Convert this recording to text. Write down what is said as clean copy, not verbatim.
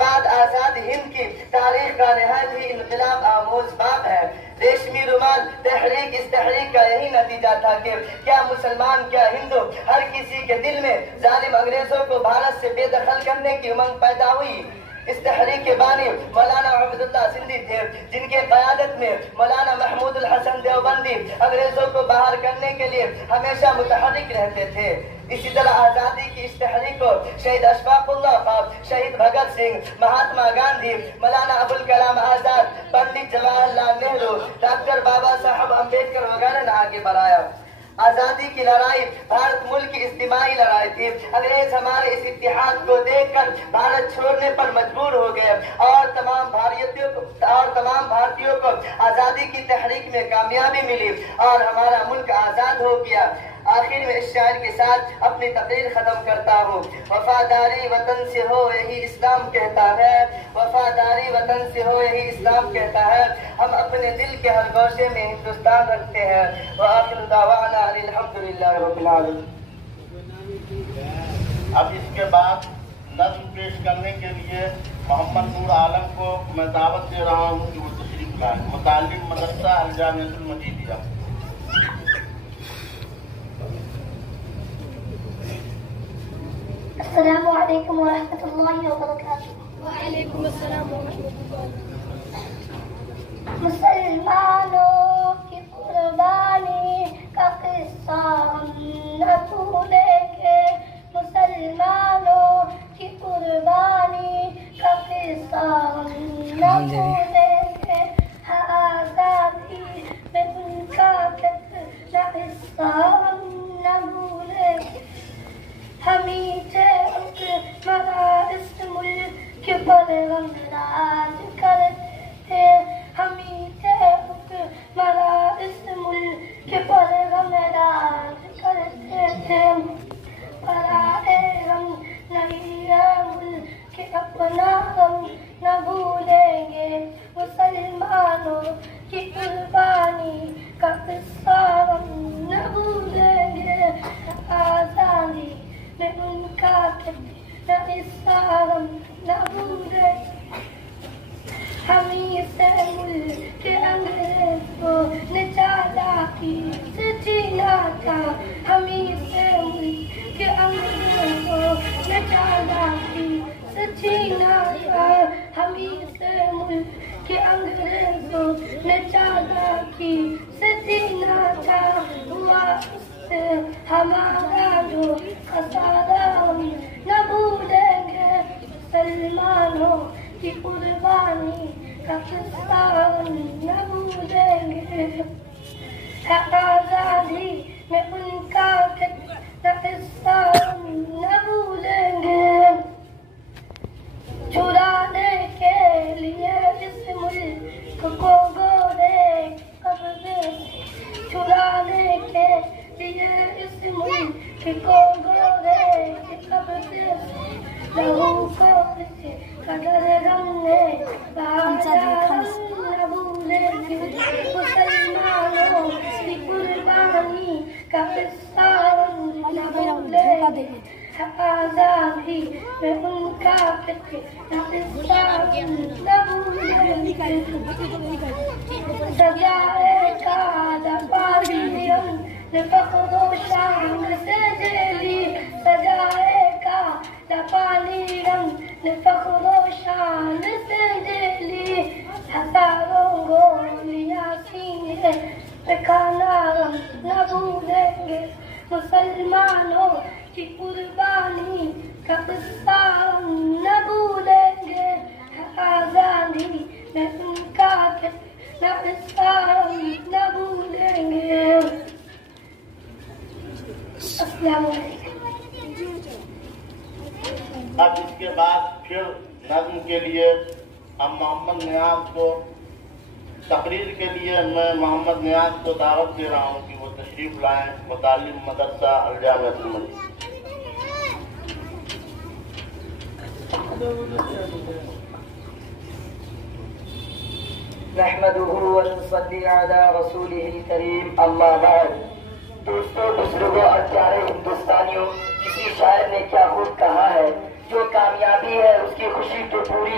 بعد آزاد ہند کی تاریخ کا نہایت ہی انقلاب آموز باب ہے۔ ریشمی رومال تحریک، اس تحریک کا یہی نتیجہ تھا کہ کیا مسلمان کیا ہندو، ہر کسی کے دل میں ظالم انگریزوں کو بھارت سے بے دخل کرنے کی امنگ پیدا ہوئی۔ اس تحریک کے بانی مولانا عبداللہ سندھی تھے، جن کے قیادت میں مولانا محمود الحسن دیوبندی انگریزوں کو باہر کرنے کے لیے ہمیشہ متحرک رہتے تھے۔ اسی طرح آزادی کی اس تحریک کو شہید اشفاق اللہ خان، شہید بھگت سنگھ، مہاتما گاندھی، مولانا ابوالکلام آزاد، پنڈت جواہر لال نہرو، ڈاکٹر بابا صاحب امبیڈکر وغیرہ نے آگے بڑھایا۔ آزادی کی لڑائی بھارت ملک کی اجتماعی لڑائی تھی۔ انگریز ہمارے اس اتحاد کو دیکھ کر بھارت چھوڑنے پر مجبور ہو گئے اور تمام بھارتیوں کو آزادی کی تحریک میں کامیابی ملی اور ہمارا ملک آزاد ہو گیا۔ آخر میں اس شاعر کے ساتھ اپنی تقریر ختم کرتا ہوں۔ وفاداری وطن سے ہو یہی اسلام کہتا ہے، وفاداری وطن سے ہو یہی اسلام کہتا ہے، ہم اپنے دل کے ہر گوشے میں ہندوستان رکھتے ہیں۔ وآخر دعوانا الحمدللہ رب العالمین۔ اب اس کے بعد نظم پیش کرنے کے لیے محمد نور عالم کو میں دعوت دے رہا ہوں کہ وہ تشریف لائیں۔ متعلم مدرسہ الجامعۃ المجیدیہ۔ السلام علیکم ورحمۃ اللہ وبرکاتہ۔ وعلیکم السلام ورحمۃ اللہ۔ مسلمانوں کی قربانی کا قصہ ہم نہ بھولیں گے، مسلمانوں کی قربانی کا قصہ ہم نہ بھولیں گے، آزادی میں ان کا کتنا حصہ ہم نہ بھولیں گے، ہمیشہ اس ملک پر ہم راج کرتے تھے، ہمیشہ اس ملک پر ہم راج کرتے تھے، پرائے ہم نہیں ملک اپنا ہم نہ بھولیں گے، مسلمانوں کی قربانی کا قصہ ہم نہ بھولیں گے، آزادی میں ان کا کتنا حصہ ہم نہ بھولیں گے، ہمیں سے ملک انگریزوں نے چالاکی سے چھینا تھا، ہمیں سے ملک انگریزوں نے چالاکی سے چھینا تھا، ہمیں سے ملک انگریزوں نے چالاکی سے چھینا تھا، ہوا اس سے ہمارا جو خسارہ ہم نہ بھولیں گے، مسلمانوں کی قربانی کا قصہ ہم نہ بھولیں گے، آزادی میں ان کا کتنا قصہ ہم نہ بھولیں گے، چرانے کے لیے اس ملک کو گورے قبضے سے، چرانے کے لیے اس ملک کو گورے قبضے سے، لہو کو کسی قدر رنگے باجا نہ بھولیں گے، مسلمانوں کی قربانی کا قصہ ہم نہ بھولیں گے، آزادی میں ان کا کتنا قصہ ہم نہ بھولیں گے، سجائے کا پانی ہم نے فخر و شان سے جیلی، سجائے کا پانی ہم نے فخر و شان سے جیلی، ہزاروں گولیاں سینے پہ کھانا ہم نہ بھولیں گے، مسلمانوں کی قربانی کا قصہ ہم نہ بھولیں گے، آزادی میں ان کا کتنا قصہ ہم نہ بھولیں گے۔ السلام علیکم۔ اب اس کے بعد پھر نظم کے لیے ہم محمد نیاز کو، تقریر کے لیے میں محمد نیاز کو دعوت دے رہا ہوں کہ وہ تشریف لائیں۔ متعلم مدرسہ الجامعۃ المجیدیہ۔ نحمده ونصلي على رسوله الكريم، اما بعد۔ دوستوں، بزرگوں اور پیارے ہندوستانیوں، کسی شاعر نے کیا خوب کہا ہے، جو کامیابی ہے اس کی خوشی تو پوری